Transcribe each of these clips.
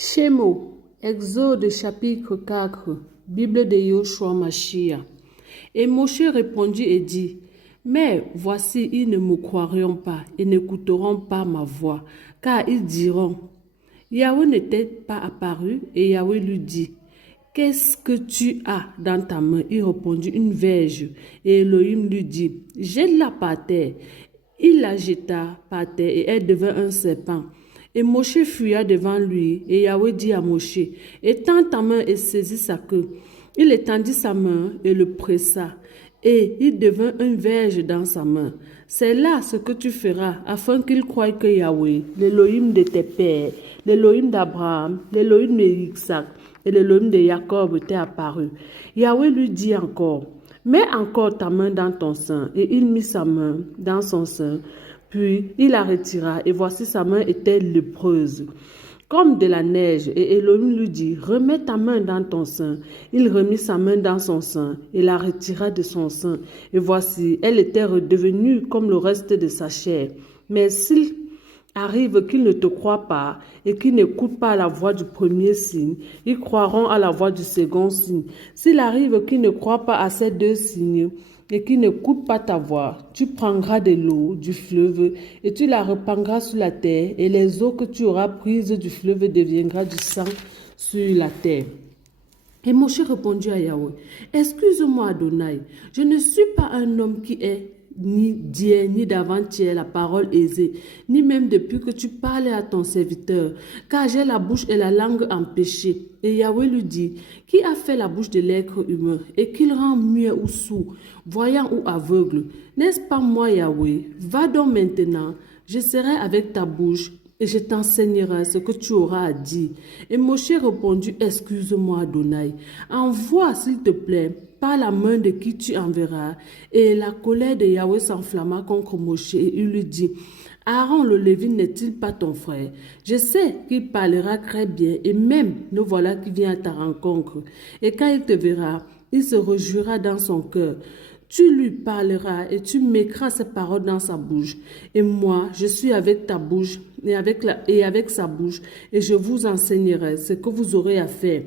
Shemo, Exode chapitre 4, Bible de Yoshua Mashiach. Et Moshe répondit et dit, mais voici, ils ne me croiront pas et n'écouteront pas ma voix, car ils diront, Yahweh n'était pas apparu, et Yahweh lui dit, qu'est-ce que tu as dans ta main? Il répondit, une verge. Et Elohim lui dit, jette-la par terre. Il la jeta par terre et elle devint un serpent. Et Moshe fuya devant lui, et Yahweh dit à Moshe, étends ta main et saisis sa queue. Il étendit sa main et le pressa, et il devint une verge dans sa main. C'est là ce que tu feras, afin qu'il croie que Yahweh, l'Élohim de tes pères, l'Élohim d'Abraham, l'Élohim d'Isaac et l'Élohim de Jacob t'est apparu. Yahweh lui dit encore, mets encore ta main dans ton sein. Et il mit sa main dans son sein. Puis il la retira, et voici sa main était lépreuse, comme de la neige. Et Elohim lui dit, remets ta main dans ton sein. Il remit sa main dans son sein, et la retira de son sein. Et voici, elle était redevenue comme le reste de sa chair. Mais s'il arrive qu'ils ne te croient pas, et qu'ils n'écoutent pas la voix du premier signe, ils croiront à la voix du second signe. S'il arrive qu'ils ne croient pas à ces deux signes, et qui n'écoute pas ta voix, tu prendras de l'eau du fleuve et tu la répandras sur la terre, et les eaux que tu auras prises du fleuve deviendront du sang sur la terre. Et Moshe répondit à Yahweh, excuse-moi Adonai, je ne suis pas un homme qui est ni d'hier ni d'avant-hier la parole aisée, ni même depuis que tu parlais à ton serviteur, car j'ai la bouche et la langue empêchées. Et Yahweh lui dit, qui a fait la bouche de l'être humain et qu'il rend muet ou sourd, voyant ou aveugle? N'est-ce pas moi Yahweh? Va donc maintenant, je serai avec ta bouche et je t'enseignerai ce que tu auras à dire. Et Moshe répondit, excuse-moi Adonai, envoie s'il te plaît par la main de qui tu enverras. Et la colère de Yahweh s'enflamma contre Moshe et il lui dit, Aaron le Lévite n'est-il pas ton frère? Je sais qu'il parlera très bien et même le voilà qui vient à ta rencontre. Et quand il te verra, il se réjouira dans son cœur. Tu lui parleras et tu mettras ces paroles dans sa bouche. Et moi, je suis avec ta bouche et avec sa bouche, et je vous enseignerai ce que vous aurez à faire.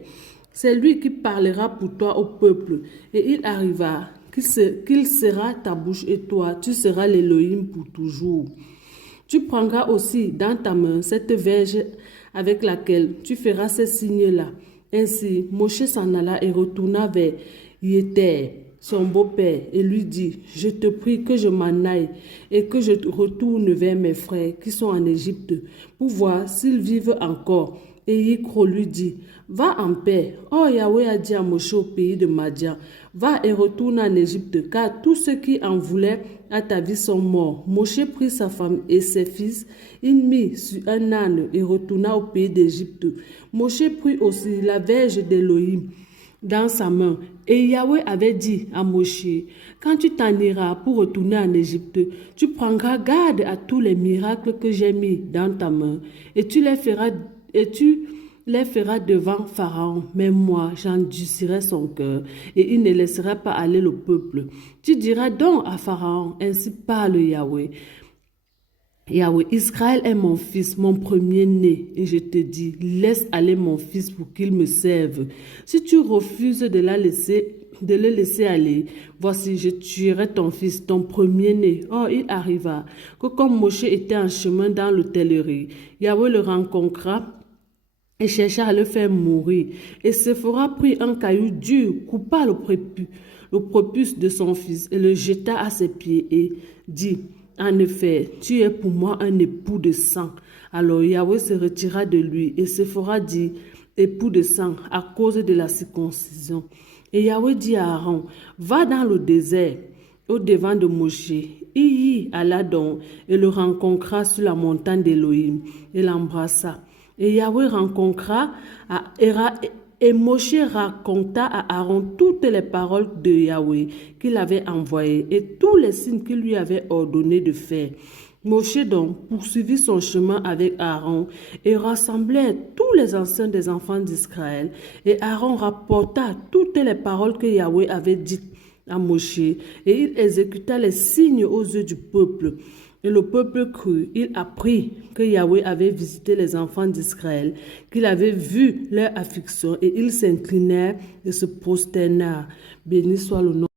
C'est lui qui parlera pour toi au peuple. Et il arriva qu'il sera ta bouche et toi, tu seras l'Élohim pour toujours. Tu prendras aussi dans ta main cette verge avec laquelle tu feras ces signes-là. Ainsi, Moshe s'en alla et retourna vers Yéter, son beau-père, et lui dit, je te prie que je m'en aille et que je retourne vers mes frères qui sont en Égypte pour voir s'ils vivent encore. Et Yitro lui dit, va en paix. Oh, Yahweh a dit à Moshe au pays de Madian, va et retourne en Égypte, car tous ceux qui en voulaient à ta vie sont morts. Moshe prit sa femme et ses fils, il mit sur un âne et retourna au pays d'Égypte. Moshe prit aussi la verge d'Élohim dans sa main. Et Yahweh avait dit à Moshe, quand tu t'en iras pour retourner en Égypte, tu prendras garde à tous les miracles que j'ai mis dans ta main, et tu les feras devant Pharaon. Mais moi, j'endurcirai son cœur, et il ne laissera pas aller le peuple. Tu diras donc à Pharaon, ainsi parle Yahweh. Yahweh, Israël est mon fils, mon premier-né, et je te dis, laisse aller mon fils pour qu'il me serve. Si tu refuses de le laisser aller, voici, je tuerai ton fils, ton premier-né. Oh, il arriva que comme Moshe était en chemin dans l'hôtellerie, Yahweh le rencontra et chercha à le faire mourir. Et Séphora prit un caillou dur, coupa le prépuce de son fils et le jeta à ses pieds et dit, en effet, tu es pour moi un époux de sang. Alors Yahweh se retira de lui et Séphora dit, époux de sang, à cause de la circoncision. Et Yahweh dit à Aaron, va dans le désert au devant de Moshe. Il y alla donc et le rencontra sur la montagne d'Élohim et l'embrassa. Et Yahweh rencontra et Moshe raconta à Aaron toutes les paroles de Yahweh qu'il avait envoyées et tous les signes qu'il lui avait ordonné de faire. Moshe donc poursuivit son chemin avec Aaron et rassemblait tous les anciens des enfants d'Israël. Et Aaron rapporta toutes les paroles que Yahweh avait dites à Moshe et il exécuta les signes aux yeux du peuple. Et le peuple crut, il apprit que Yahweh avait visité les enfants d'Israël, qu'il avait vu leur affliction, et ils s'inclinèrent et se prosternèrent. Béni soit le nom.